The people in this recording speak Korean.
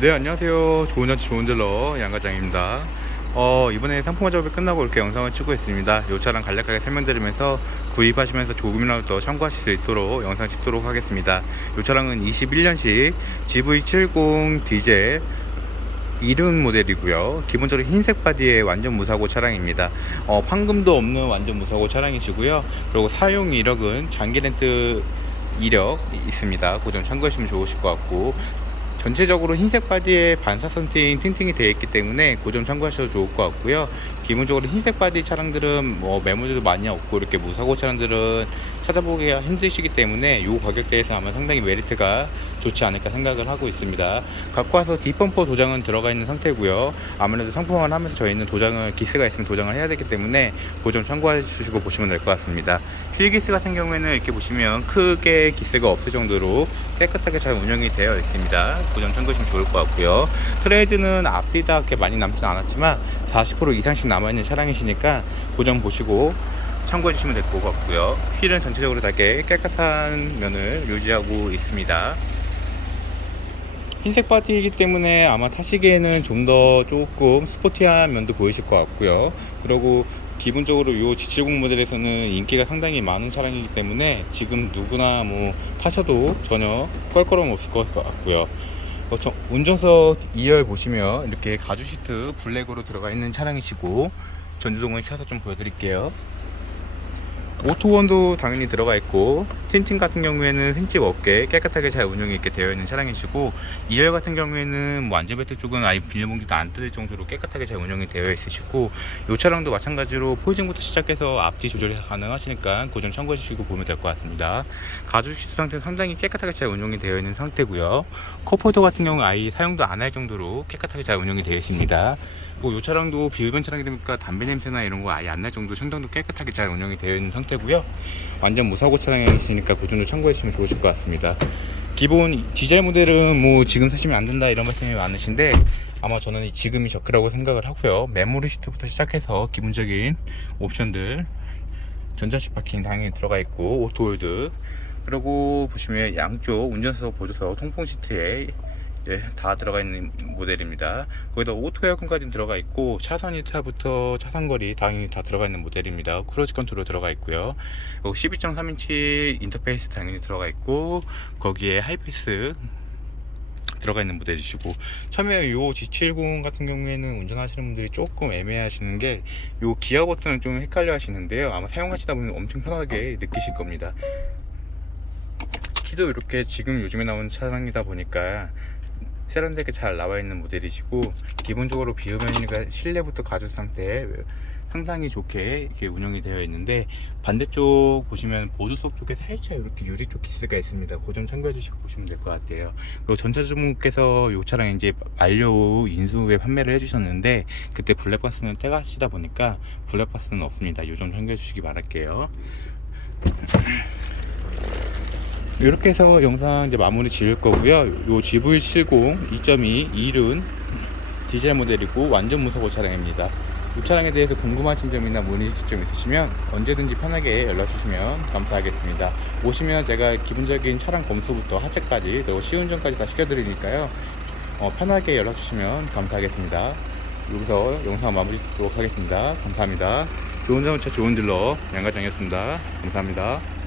네 안녕하세요 좋은 자치 좋은 딜러 양과장입니다 어 이번에 상품화 작업이 끝나고 이렇게 영상을 찍고 있습니다 이 차량 간략하게 설명드리면서 구입하시면서 조금이라도 더 참고하실 수 있도록 영상 찍도록 하겠습니다 이 차량은 21년식 GV70 디젤 이륜 모델이고요. 기본적으로 흰색 바디의 완전 무사고 차량입니다. 어, 판금도 없는 완전 무사고 차량이시고요. 그리고 사용 이력은 장기 렌트 이력 있습니다. 그 점 참고하시면 좋으실 것 같고 전체적으로 흰색 바디에 반사선 팅 팅팅이 되어 있기 때문에 그 점 참고하셔도 좋을 것 같고요. 기본적으로 흰색 바디 차량들은 뭐 매물도 많이 없고 이렇게 무사고 차량들은 찾아보기가 힘드시기 때문에 이 가격대에서 아마 상당히 메리트가 좋지 않을까 생각을 하고 있습니다. 갖고 와서 뒷범퍼 도장은 들어가 있는 상태고요. 아무래도 상품화를 하면서 저희는 도장을 기스가 있으면 도장을 해야 되기 때문에 그 점 참고해 주시고 보시면 될 것 같습니다. 휠기스 같은 경우에는 이렇게 보시면 크게 기스가 없을 정도로 깨끗하게 잘 운영이 되어 있습니다. 그점 참고하시면 좋을 것 같고요. 트레이드는 앞뒤 다 그렇게 많이 남지는 않았지만 40% 이상씩 남아있는 차량이시니까 그점 보시고 참고해 주시면 될 것 같고요. 휠은 전체적으로 되게 깨끗한 면을 유지하고 있습니다. 흰색 바디이기 때문에 아마 타시기에는 좀 더 조금 스포티한 면도 보이실 것 같고요. 그리고 기본적으로 이 G70 모델에서는 인기가 상당히 많은 차량이기 때문에 지금 누구나 뭐 타셔도 전혀 껄끄러움 없을 것 같고요. 어, 저 운전석 2열 보시면 이렇게 가죽 시트 블랙으로 들어가 있는 차량이시고 전조등을 켜서 좀 보여드릴게요. 오토원도 당연히 들어가 있고 틴팅 같은 경우에는 흠집 없게 깨끗하게 잘 운영이 있게 되어 있는 차량이시고 2열 같은 경우에는 뭐 안전벨트 쪽은 아예 비닐봉지도 안 뜯을 정도로 깨끗하게 잘 운영이 되어 있으시고 이 차량도 마찬가지로 포징부터 시작해서 앞뒤 조절이 가능하시니까 그 점 참고해 주시고 보면 될 것 같습니다. 가죽 시트 상태는 상당히 깨끗하게 잘 운영이 되어 있는 상태고요. 컵홀더 같은 경우 아예 사용도 안 할 정도로 깨끗하게 잘 운영이 되어 있습니다 뭐 이 차량도 비흡연 차량이 되니까 담배 냄새나 이런 거 아예 안 날 정도 천장도 깨끗하게 잘 운영이 되어 있는 상태고요. 완전 무사고 차량이시니까 그 정도 참고해 주시면 좋으실 것 같습니다. 기본 디젤 모델은 뭐 지금 사시면 안 된다 이런 말씀이 많으신데 아마 저는 지금이 적기라고 생각을 하고요. 메모리 시트부터 시작해서 기본적인 옵션들 전자식 파킹 당연히 들어가 있고 오토홀드 그리고 보시면 양쪽 운전석 보조석 통풍 시트에 예, 다 들어가 있는 모델입니다. 거기다 오토 에어컨까지 들어가 있고 차선 이탈부터 차선 거리 당연히 다 들어가 있는 모델입니다. 크루즈 컨트롤 들어가 있고요. 12.3인치 인터페이스 당연히 들어가 있고 거기에 하이패스 들어가 있는 모델이시고 처음에 요 G70 같은 경우에는 운전하시는 분들이 조금 애매하시는 게 요 기어 버튼을 좀 헷갈려 하시는데요 아마 사용하시다 보면 엄청 편하게 느끼실 겁니다 키도 이렇게 지금 요즘에 나오는 차량이다 보니까 세련되게 잘 나와 있는 모델이시고 기본적으로 비흡연이가 실내부터 가죽 상태에 상당히 좋게 이렇게 운영이 되어 있는데 반대쪽 보시면 보조석 쪽에 살짝 이렇게 유리 쪽 기스가 있습니다. 그 점 참고해 주시고 보시면 될 것 같아요. 그리고 전차주무께서 이 차량 이제 만료 후 인수 후에 판매를 해주셨는데 그때 블랙박스는 떼가시다 보니까 블랙박스는 없습니다. 이 점 참고해 주시기 바랄게요. 이렇게 해서 영상 이제 마무리 지을 거고요. 요 GV70 2.2 이륜 디젤 모델이고 완전 무사고 차량입니다. 이 차량에 대해서 궁금하신 점이나 문의주실 점 있으시면 언제든지 편하게 연락 주시면 감사하겠습니다. 오시면 제가 기본적인 차량 검수부터 하체까지 그리고 시운전까지 다 시켜드리니까요. 어, 편하게 연락 주시면 감사하겠습니다. 여기서 영상 마무리 짓도록 하겠습니다. 감사합니다. 좋은 자동차 좋은 딜러 양과장이었습니다. 감사합니다.